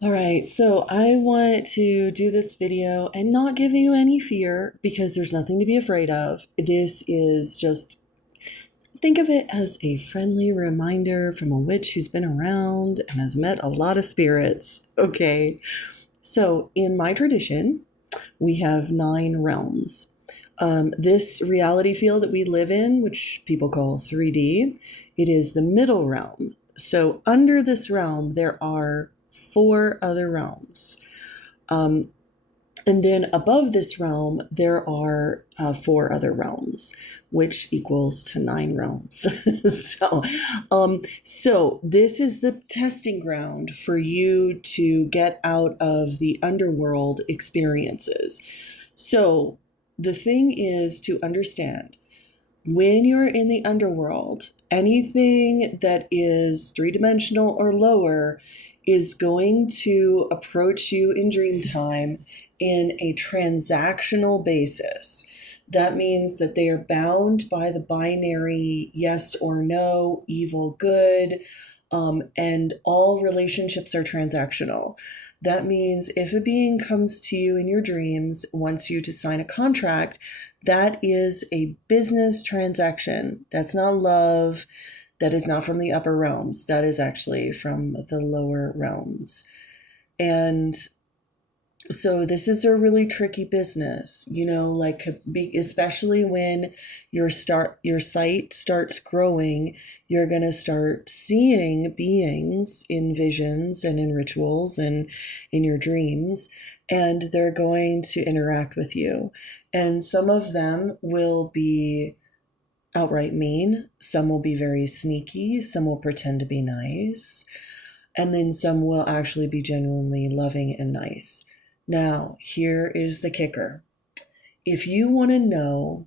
All right, so I want to do this video and not give you any fear because there's nothing to be afraid of. This is just, think of it as a friendly reminder from a witch who's been around and has met a lot of spirits. Okay, so in my tradition, we have 9 realms. This reality field that we live in, which people call 3D, it is the middle realm. So under this realm, there are 4 other realms. Um, and then above this realm, there are 4 other realms, which equals to 9 realms. So this is the testing ground for you to get out of the underworld experiences. So the thing is to understand when you're in the underworld, anything that is 3 dimensional or lower is going to approach you in dream time in a transactional basis. That means that they are bound by the binary yes or no, evil, good, and all relationships are transactional. That means if a being comes to you in your dreams, wants you to sign a contract, that is a business transaction. That's not love. That is not from the upper realms. That is actually from the lower realms. And so this is a really tricky business, like especially when your sight starts growing, you're going to start seeing beings in visions and in rituals and in your dreams, and they're going to interact with you. And some of them will be outright mean, some will be very sneaky, some will pretend to be nice, and then some will actually be genuinely loving and nice. Now, here is the kicker. If you want to know,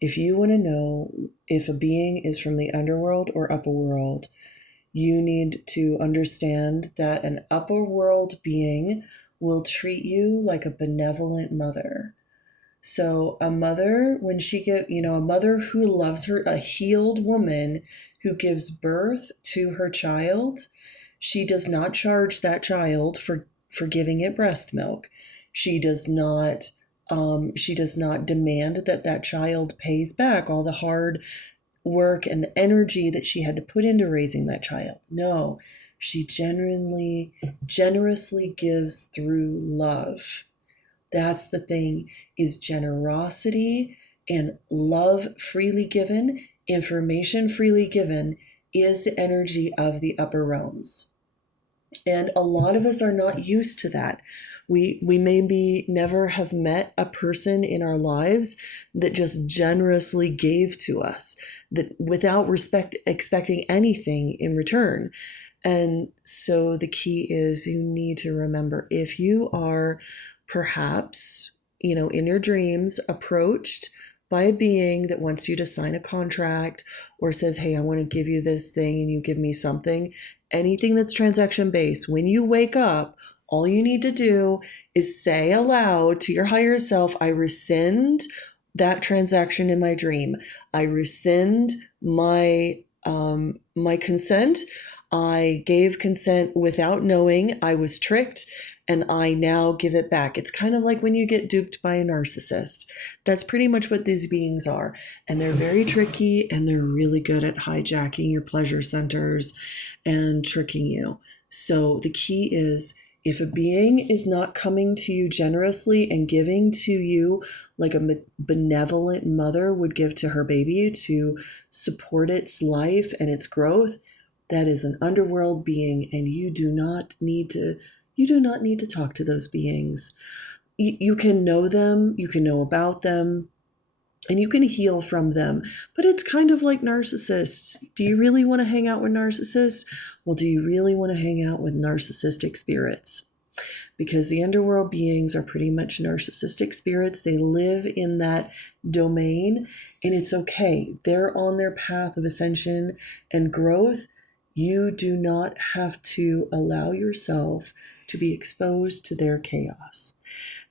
if a being is from the underworld or upper world, you need to understand that an upper world being will treat you like a benevolent mother. So a mother, a mother who loves a healed woman who gives birth to her child, she does not charge that child for giving it breast milk. She does not demand that child pays back all the hard work and the energy that she had to put into raising that child. No, she generously gives through love. That's the thing, is generosity and love freely given, information freely given is the energy of the upper realms. And a lot of us are not used to that. We maybe never have met a person in our lives that just generously gave to us, that without expecting anything in return. And so the key is you need to remember, if you are perhaps, in your dreams approached by a being that wants you to sign a contract or says, hey, I want to give you this thing and you give me something, anything that's transaction based, when you wake up, all you need to do is say aloud to your higher self, I rescind that transaction in my dream. I rescind my consent. I gave consent without knowing. I was tricked, and I now give it back. It's kind of like when you get duped by a narcissist. That's pretty much what these beings are. And they're very tricky, and they're really good at hijacking your pleasure centers and tricking you. So the key is, if a being is not coming to you generously and giving to you like a benevolent mother would give to her baby to support its life and its growth, that is an underworld being, and you do not need to talk to those beings. You can know them, you can know about them, and you can heal from them. But it's kind of like narcissists. Do you really want to hang out with narcissists? Well, do you really want to hang out with narcissistic spirits? Because the underworld beings are pretty much narcissistic spirits. They live in that domain, and it's okay. They're on their path of ascension and growth. You do not have to allow yourself to be exposed to their chaos.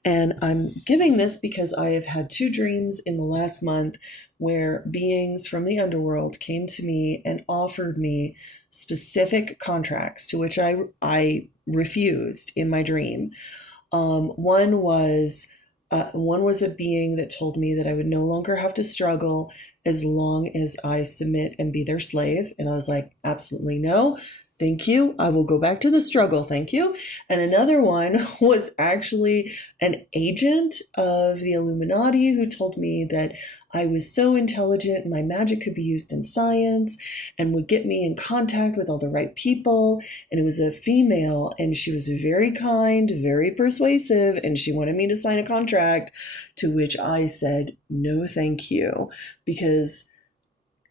And I'm giving this because I have had 2 dreams in the last month where beings from the underworld came to me and offered me specific contracts to which I refused in my dream. One was a being that told me that I would no longer have to struggle as long as I submit and be their slave. And I was like, absolutely no. Thank you. I will go back to the struggle. Thank you. And another one was actually an agent of the Illuminati who told me that I was so intelligent and my magic could be used in science and would get me in contact with all the right people. And it was a female, and she was very kind, very persuasive, and she wanted me to sign a contract, to which I said, no, thank you, because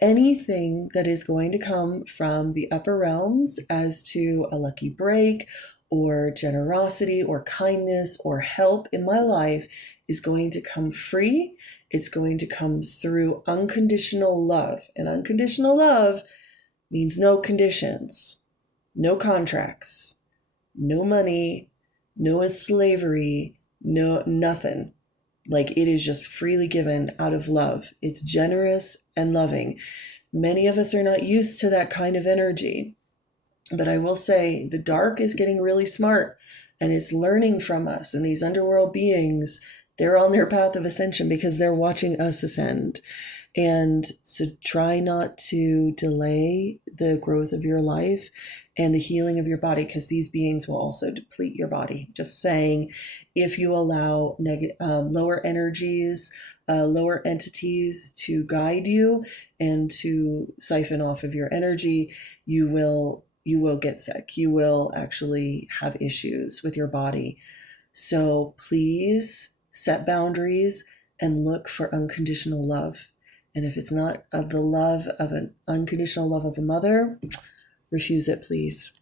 anything that is going to come from the upper realms as to a lucky break or generosity or kindness or help in my life is going to come free. It's going to come through unconditional love. And unconditional love means no conditions, no contracts, no money, no slavery, no nothing. Like, it is just freely given out of love. It's generous and loving. Many of us are not used to that kind of energy. But I will say the dark is getting really smart and it's learning from us. And these underworld beings, they're on their path of ascension because they're watching us ascend. And so try not to delay the growth of your life and the healing of your body, because these beings will also deplete your body. Just saying, if you allow lower energies, lower entities to guide you and to siphon off of your energy, you will get sick. You will actually have issues with your body. So please set boundaries and look for unconditional love. And if it's not the love of an unconditional love of a mother, refuse it, please.